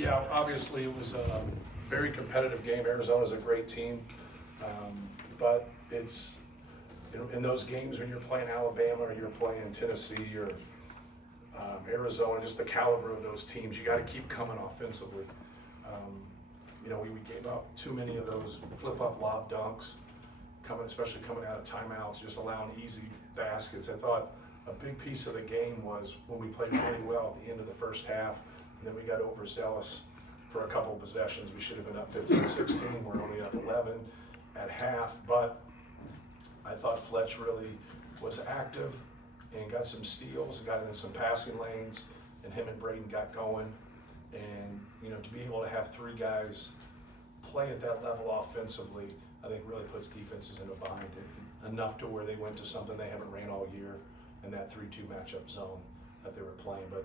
Yeah, obviously it was a very competitive game. Arizona's a great team, but it's in those games when you're playing Alabama or you're playing Tennessee or Arizona, just the caliber of those teams, you got to keep coming offensively. We gave up too many of those flip-up lob dunks, especially coming out of timeouts, just allowing easy baskets. I thought a big piece of the game was when we played really well at the end of the first half, and then we got overzealous for a couple of possessions. We should have been up 15-16. We're only up 11 at half, but I thought Fletcher really was active and got some steals and got into some passing lanes, and him and Braden got going. And to be able to have three guys play at that level offensively, I think really puts defenses in a bind enough to where they went to something they haven't ran all year in that 3-2 matchup zone that they were playing. But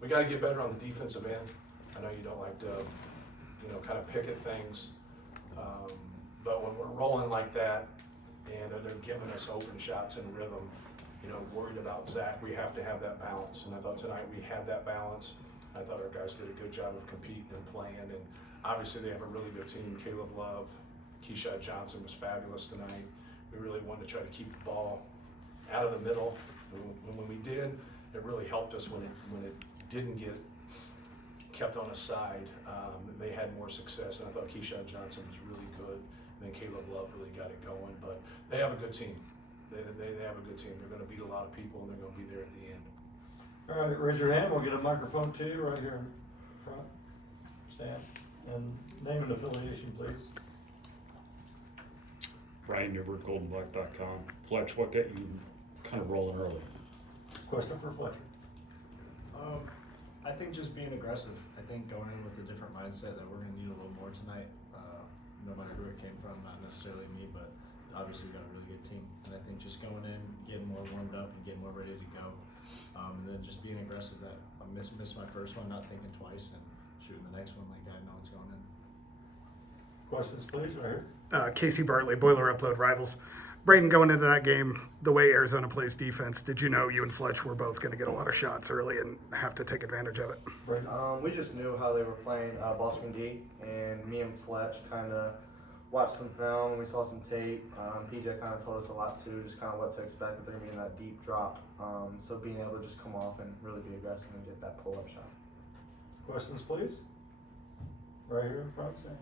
we got to get better on the defensive end. I know you don't like to, kind of pick at things, but when we're rolling like that and they're giving us open shots and rhythm, worried about Zach, we have to have that balance. And I thought tonight we had that balance. I thought our guys did a good job of competing and playing, and obviously they have a really good team. Caleb Love, Keyshawn Johnson was fabulous tonight. We really wanted to try to keep the ball out of the middle. When we did, it really helped us when it didn't get kept on a side. They had more success, and I thought Keyshawn Johnson was really good. And then Caleb Love really got it going. But they have a good team. They have a good team. They're going to beat a lot of people, and they're going to be there at the end. All right, raise your hand. We'll get a microphone to you right here in front. Stand. And name and affiliation, please. Brian Newberg, goldenblack.com. Fletch, what got you kind of rolling early? Question for Fletcher. I think just being aggressive. I think going in with a different mindset that we're going to need a little more tonight, no matter who it came from, not necessarily me, but obviously we got a really good team. And I think just going in, getting more warmed up and getting more ready to go, and then just being aggressive. That I missed my first one, not thinking twice, and shooting the next one like I know it's going in. Questions, please, right here. Casey Bartley, Boiler Upload Rivals. Braden, going into that game, the way Arizona plays defense, did you know you and Fletch were both going to get a lot of shots early and have to take advantage of it? Braden. We just knew how they were playing ball screen D, and me and Fletch kind of watched some film. We saw some tape. PJ kind of told us a lot too, just kind of what to expect, that they're going to be in that deep drop. So being able to just come off and really be aggressive and get that pull-up shot. Questions, please. Right here in front, Sam.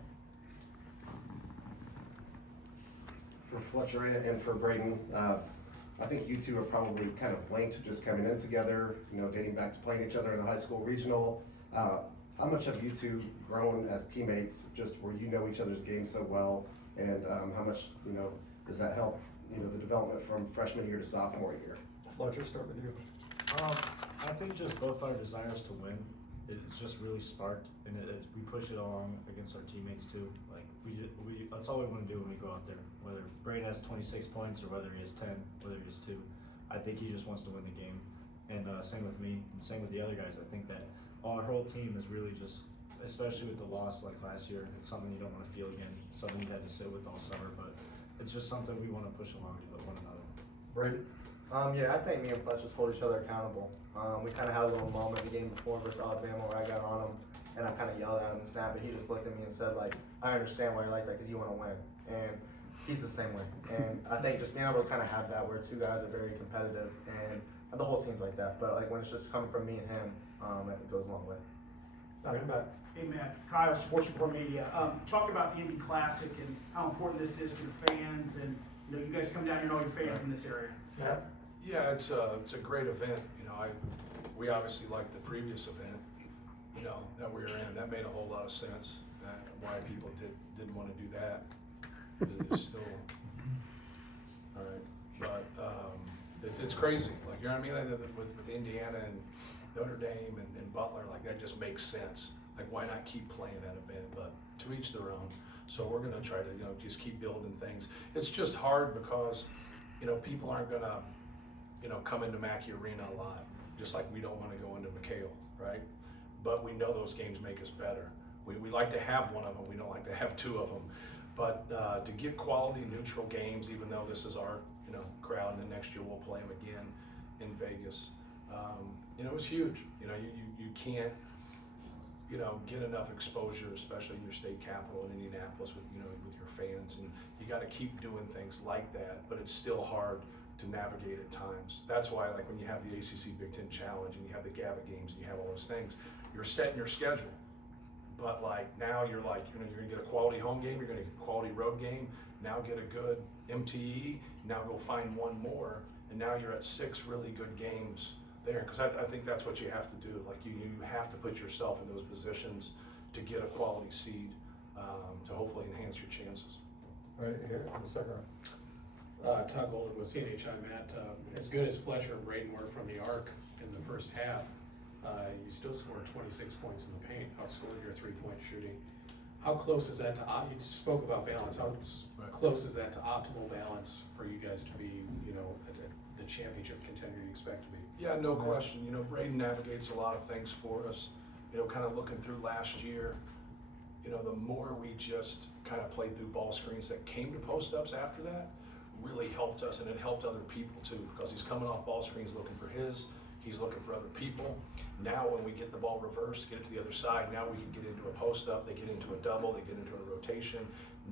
For Fletcher and for Braden, I think you two are probably kind of linked, just coming in together, dating back to playing each other in the high school regional. How much have you two grown as teammates, just where you know each other's game so well, and how much does that help the development from freshman year to sophomore year? Fletcher, start with you. I think just both our desires to win, it's just really sparked, and we push it along against our teammates too. Like that's all we want to do when we go out there. Whether Braden has 26 points or whether he has 10, whether he has 2, I think he just wants to win the game. And same with me, and same with the other guys. I think that our whole team is really just, especially with the loss like last year, it's something you don't want to feel again. Something you had to sit with all summer, but it's just something we want to push along with one another. Braden. Yeah, I think me and Fletch just hold each other accountable. We kind of had a little moment the game before versus Alabama where I got on him and I kind of yelled at him and snapped, and he just looked at me and said, like, I understand why you're like that because you want to win. And he's the same way. And I think just being able to kind of have that where two guys are very competitive, and the whole team's like that. But like when it's just coming from me and him, it goes a long way. Back in the back. Hey Matt, Kyle, Sports Report Media. Talk about the Indy Classic and how important this is to the fans, and you guys come down here and all your fans in this area. Yeah. Yeah, it's a great event. We obviously liked the previous event, that we were in. That made a whole lot of sense. Why people didn't want to do that. It is still all right, but it's crazy. Like you know what I mean? Like with Indiana and Notre Dame and Butler, like that just makes sense. Like why not keep playing that event? But to each their own. So we're gonna try to just keep building things. It's just hard because people aren't gonna come into Mackey Arena a lot, just like we don't want to go into McHale, right? But we know those games make us better. We like to have one of them. We don't like to have two of them. But to get quality neutral games, even though this is our crowd, and then next year we'll play them again in Vegas. It was huge. You can't. get enough exposure, especially in your state capital in Indianapolis with your fans, and you got to keep doing things like that. But it's still hard to navigate at times. That's why, like when you have the ACC Big Ten Challenge and you have the GABA games and you have all those things, you're setting your schedule. But like now you're like, you're gonna get a quality home game, you're gonna get a quality road game. Now get a good MTE. Now go find one more, and now you're at 6 really good games there. Because I think that's what you have to do. Like you have to put yourself in those positions to get a quality seed to hopefully enhance your chances. Right here, in the second row. Todd Golden with CNHI, Matt. As good as Fletcher and Braden were from the arc in the first half, you still scored 26 points in the paint, outscored your 3-point shooting. How close is that to, you spoke about balance, how close is that to optimal balance for you guys to be, the championship contender you expect to be? Yeah, no question. Braden navigates a lot of things for us. Kind of looking through last year, the more we just kind of played through ball screens that came to post-ups after that, really helped us, and it helped other people too, because he's coming off ball screens looking for he's looking for other people. Now when we get the ball reversed, get it to the other side, now we can get into a post-up, they get into a double, they get into a rotation.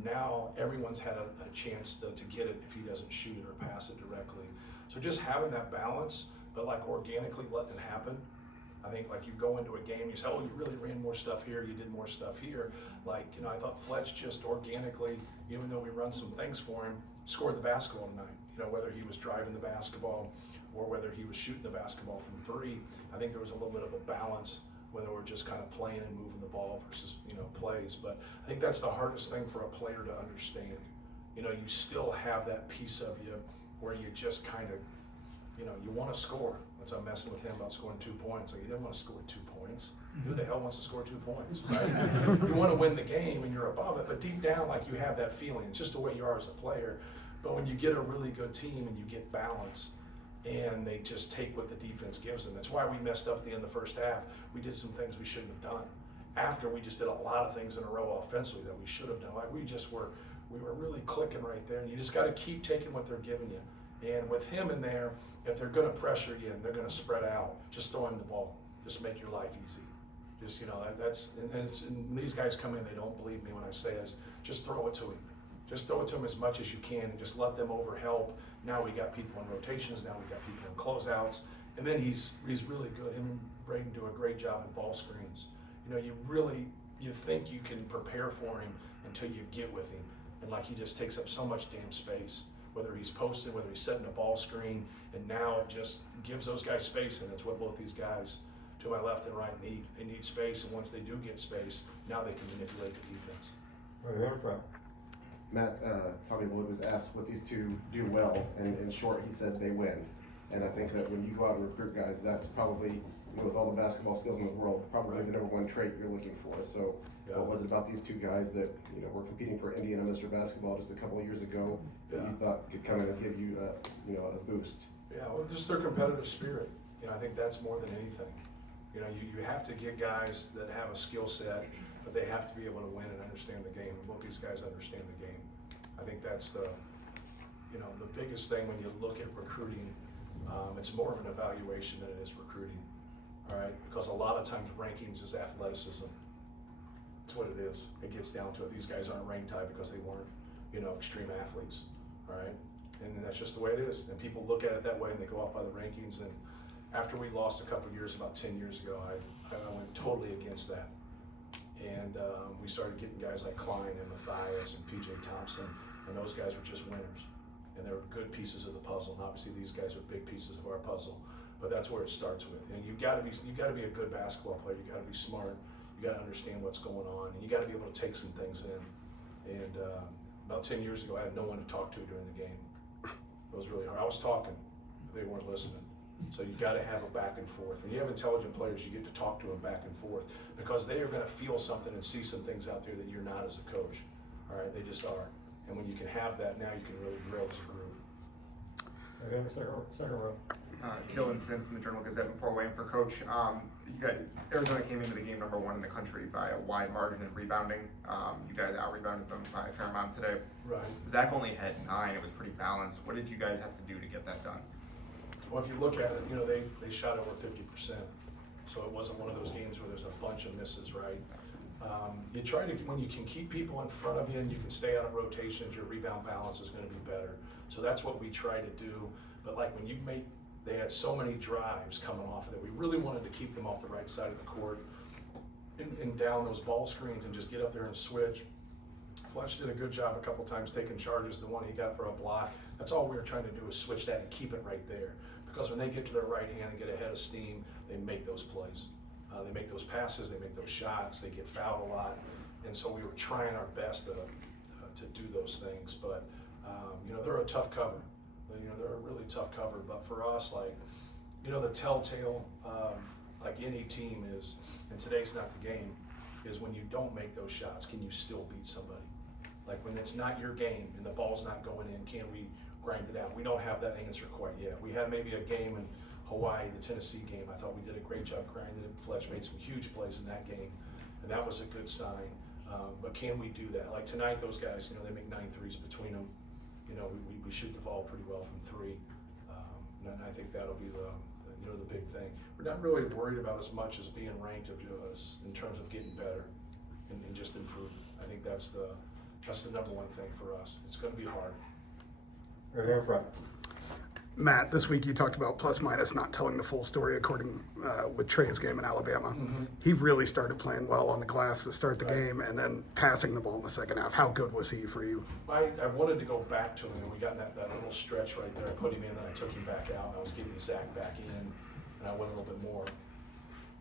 Now everyone's had a chance to get it if he doesn't shoot it or pass it directly. So just having that balance, but like organically letting it happen. I think like you go into a game, you say, oh, you really ran more stuff here, you did more stuff here. Like, I thought Fletch just organically, even though we run some things for him, scored the basketball tonight. Whether he was driving the basketball or whether he was shooting the basketball from 3, I think there was a little bit of a balance, whether we're just kind of playing and moving the ball versus, plays. But I think that's the hardest thing for a player to understand. You still have that piece of you where you just kind of, you want to score. That's why I'm messing with him about scoring 2 points. Like, he doesn't want to score 2 points. Who the hell wants to score 2 points, right? You want to win the game and you're above it, but deep down, like, you have that feeling. It's just the way you are as a player. But when you get a really good team and you get balance, and they just take what the defense gives them. That's why we messed up at the end of the first half. We did some things we shouldn't have done. After, we just did a lot of things in a row offensively that we should have done. Like, we were really clicking right there, and you just got to keep taking what they're giving you. And with him in there, if they're going to pressure you and they're going to spread out, just throw him the ball. Just make your life easy. Just, and these guys come in, they don't believe me when I say this. Just throw it to him. Just throw it to him as much as you can and just let them overhelp. Now we got people in rotations, now we got people in closeouts. And then he's really good. Him and Braden do a great job in ball screens. You think you can prepare for him until you get with him. And like, he just takes up so much damn space, whether he's posted, whether he's setting a ball screen, and now it just gives those guys space, and that's what both these guys to my left and right need. They need space, and once they do get space, now they can manipulate the defense. Right here in front. Matt, Tommy Lloyd was asked what these two do well, and in short, he said they win. And I think that when you go out and recruit guys, that's probably, with all the basketball skills in the world, probably the #1 trait you're looking for. So Yeah. what was it about these two guys that, were competing for Indiana Mr. Basketball just a couple of years ago that you thought could come in and give you a boost? Yeah, well, just their competitive spirit. I think that's more than anything. You have to get guys that have a skill set, but they have to be able to win and understand the game. And both these guys understand the game. I think that's the biggest thing when you look at recruiting. It's more of an evaluation than it is recruiting, all right? Because a lot of times rankings is athleticism. That's what it is. It gets down to it. These guys aren't ranked high because they weren't, extreme athletes, all right? And that's just the way it is. And people look at it that way and they go off by the rankings. And after we lost a couple of years, about 10 years ago, I went totally against that. And we started getting guys like Klein and Matthias and PJ Thompson, and those guys were just winners. And they were good pieces of the puzzle. And obviously these guys are big pieces of our puzzle, but that's where it starts with. And you got to be a good basketball player. You got to be smart. You got to understand what's going on, and you got to be able to take some things in. And about 10 years ago, I had no one to talk to during the game. It was really hard. I was talking, but they weren't listening. So you got to have a back and forth. When you have intelligent players, you get to talk to them back and forth, because they are going to feel something and see some things out there that you're not as a coach. All right, they just are. And when you can have that, now you can really grow as a group. Right here in the second row. Dylan Sin from the Journal Gazette. Before waiting for Coach, Arizona came into the game #1 in the country by a wide margin in rebounding. You guys out-rebounded them by a fair amount today. Right. Zach only had 9. It was pretty balanced. What did you guys have to do to get that done? Well, if you look at it, they shot over 50%. So it wasn't one of those games where there's a bunch of misses, right? You try to, when you can keep people in front of you and you can stay out of rotations, your rebound balance is gonna be better. So that's what we try to do. But like when you they had so many drives coming off of it, we really wanted to keep them off the right side of the court and down those ball screens and just get up there and switch. Fletch did a good job a couple times taking charges. The one he got for a block, that's all we were trying to do is switch that and keep it right there. Because when they get to their right hand and get ahead of steam, they make those plays. They make those passes, they make those shots, they get fouled a lot. And so we were trying our best to do those things. But, you know, they're a tough cover. You know, they're a really tough cover. But for us, like, you know, the telltale, like any team is, and today's not the game, is when you don't make those shots, can you still beat somebody? Like when it's not your game and the ball's not going in, can we grind it out? We don't have that answer quite yet. We had maybe a game in Hawaii, the Tennessee game. I thought we did a great job grinding it. Fletch made some huge plays in that game, and that was a good sign. But can we do that? Like tonight, those guys, you know, they make 9 threes between them. You know, we shoot the ball pretty well from 3. And I think that'll be you know, the big thing. We're not really worried about as much as being ranked in terms of getting better and just improving. I think that's the number one thing for us. It's going to be hard. Right here in front. Matt, this week you talked about plus minus not telling the full story according with Trey's game in Alabama. Mm-hmm. He really started playing well on the glass to start the game and then passing the ball in the second half. How good was he for you? I wanted to go back to him, and we got in that little stretch right there. I put him in, and I took him back out. I was getting Zach back in, and I went a little bit more.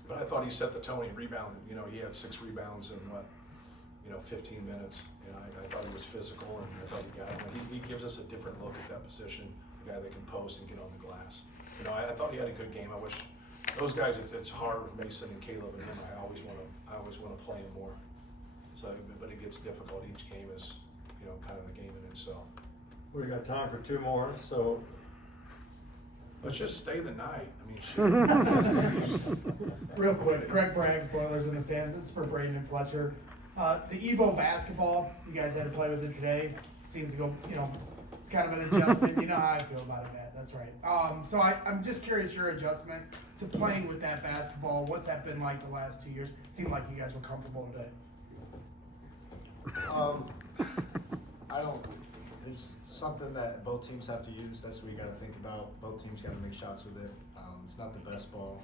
But I thought he set the tone. He rebounded. You know, he had 6 rebounds in 15 minutes. You know, I thought he was physical, and I thought he got him. He gives us a different look at that position. A guy that can post and get on the glass. You know, I thought he had a good game. I wish those guys. It's hard with Mason and Caleb and him. I always want to play him more. So, but it gets difficult. Each game is, you know, kind of a game in itself. We've got time for 2 more, so. Let's just stay the night. I mean, shit. Real quick, Greg Braggs, Boilers in the stands. This is for Braden and Fletcher. The Evo basketball, you guys had to play with it today. Seems to go, you know, it's kind of an adjustment. You know how I feel about it, Matt. That's right. So I'm just curious your adjustment to playing with that basketball. What's that been like the last 2 years? Seemed like you guys were comfortable today. I don't. It's something that both teams have to use. That's what you got to think about. Both teams got to make shots with it. It's not the best ball,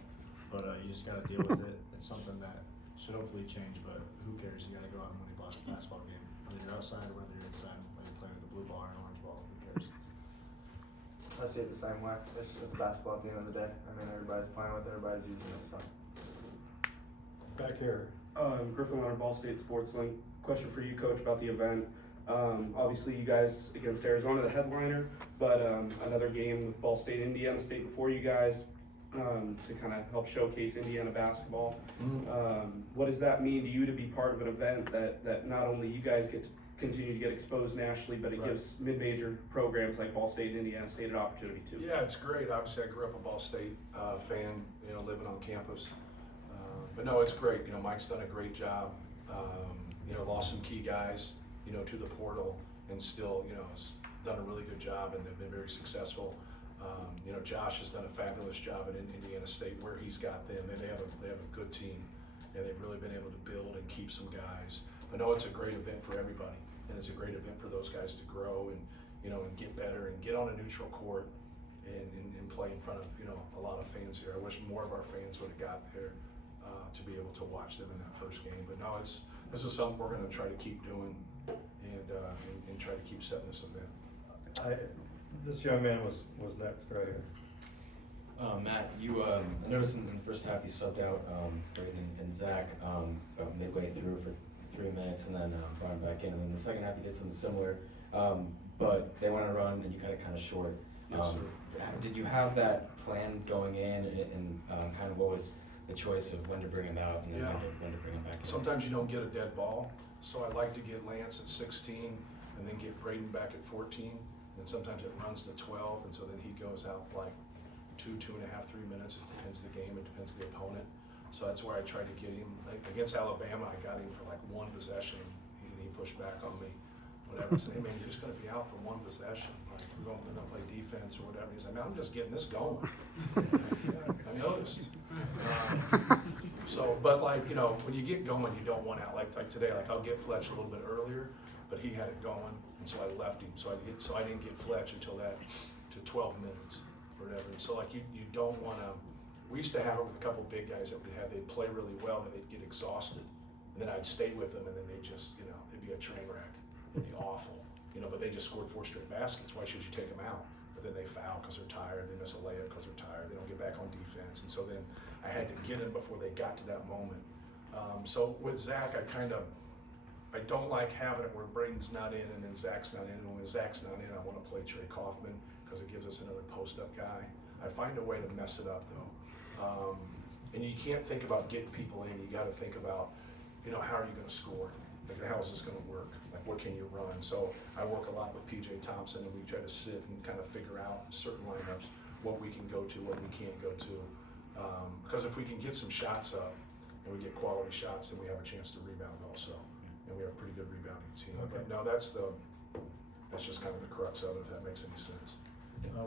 but you just got to deal with it. It's something that should hopefully change, but who cares? You got to go out and win a basketball game, whether you're outside or whether you're inside, whether you're playing with a blue ball or an orange ball. Who cares? I see it the same way. It's a basketball at the end of the day. I mean, everybody's playing with it, everybody's using it, so. Back here. Griffin Leonard, Ball State Sports Link. Question for you, Coach, about the event. Obviously, you guys against Arizona, the headliner, but another game with Ball State, Indiana State before you guys to kind of help showcase Indiana basketball. What does that mean to you to be part of an event that not only you guys get to continue to get exposed nationally, but it gives mid-major programs like Ball State and Indiana State an opportunity too? Yeah, it's great. Obviously, I grew up a Ball State fan, you know, living on campus. But no, it's great. You know, Mike's done a great job. You know, lost some key guys, you know, to the portal, and still, you know, has done a really good job, and they've been very successful. You know, Josh has done a fabulous job at Indiana State where he's got them, and they have a good team, and they've really been able to build and keep some guys. But no, it's a great event for everybody, and it's a great event for those guys to grow and, you know, and get better and get on a neutral court and play in front of, you know, a lot of fans here. I wish more of our fans would have got there to be able to watch them in that first game. But no, this is something we're going to try to keep doing and try to keep setting this event. This young man was next right here. Matt, you I noticed in the first half you subbed out Braden and Zach about midway through for 3 minutes, and then brought him back in. And then the second half you did something similar, but they went on a run and you got it kind of short. Yes, Did you have that plan going in, and kind of what was the choice of when to bring him out and then when to bring him back in? Sometimes you don't get a dead ball, so I like to get Lance at 16 and then get Braden back at 14. And sometimes it runs to 12, and so then he goes out like 2.5, 3 minutes. It depends the game, it depends the opponent. So that's where I try to get him. Like against Alabama, I got him for like 1 possession, and he pushed back on me. whatever. I said, hey man, you're just gonna be out for one possession. Like, we're gonna play defense or whatever. He's like, man, I'm just getting this going. I noticed. So, but like, you know, when you get going, you don't want out. Like today, like I'll get Fletch a little bit earlier, but he had it going, and so I left him. So I didn't get Fletch until that to 12 minutes or whatever. And so like you don't want to. We used to have it with a couple big guys that we had. They'd play really well, but they'd get exhausted, and then I'd stay with them, and then they just, you know, it'd be a train wreck. It'd be awful, you know. But they just scored 4 straight baskets. Why should you take them out? But then they foul because they're tired. They miss a layup because they're tired. They don't get back on defense, and so then I had to get them before they got to that moment. So with Zach, I don't like having it where Braden's not in and then Zach's not in. And when Zach's not in, I want to play Trey Kaufman because it gives us another post-up guy. I find a way to mess it up though. And you can't think about getting people in. You got to think about, you know, how are you going to score? Like, how is this going to work? Like, what can you run? So I work a lot with PJ Thompson, and we try to sit and kind of figure out certain lineups, what we can go to, what we can't go to. Because if we can get some shots up and we get quality shots, then we have a chance to rebound also. And we have a pretty good rebounding team. Okay. But no, that's just kind of the crux of it, if that makes any sense.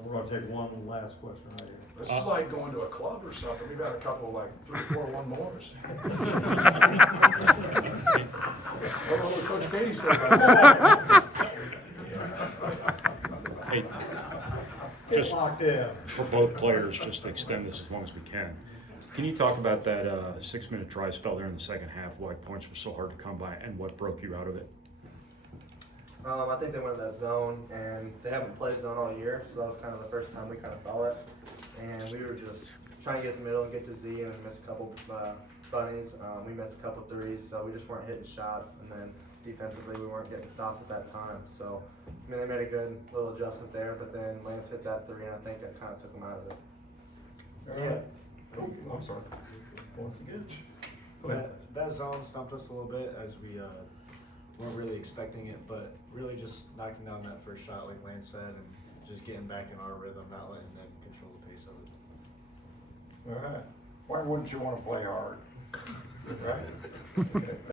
We're gonna take one last question right here. This is like going to a club or something. We've got a couple like 3, 4, 1-mores. I don't know what Coach Katie said about that. Hey, Get just locked in. for both players, just to extend this as long as we can. Can you talk about that 6-minute dry spell there in the second half? Why points were so hard to come by, and what broke you out of it? I think they went in that zone, and they haven't played zone all year, so that was kind of the first time we kind of saw it. And we were just trying to get in the middle and get to Z, and miss a couple bunnies. We missed a couple threes, so we just weren't hitting shots. And then defensively, we weren't getting stopped at that time. So, I mean, they made a good little adjustment there, but then Lance hit that 3, and I think that kind of took them out of it. Yeah. Oh, I'm sorry. Once again. Go ahead. That zone stumped us a little bit as we weren't really expecting it, but really just knocking down that first shot, like Lance said, and just getting back in our rhythm, not letting them control the pace of it. All right. Why wouldn't you want to play hard? Right?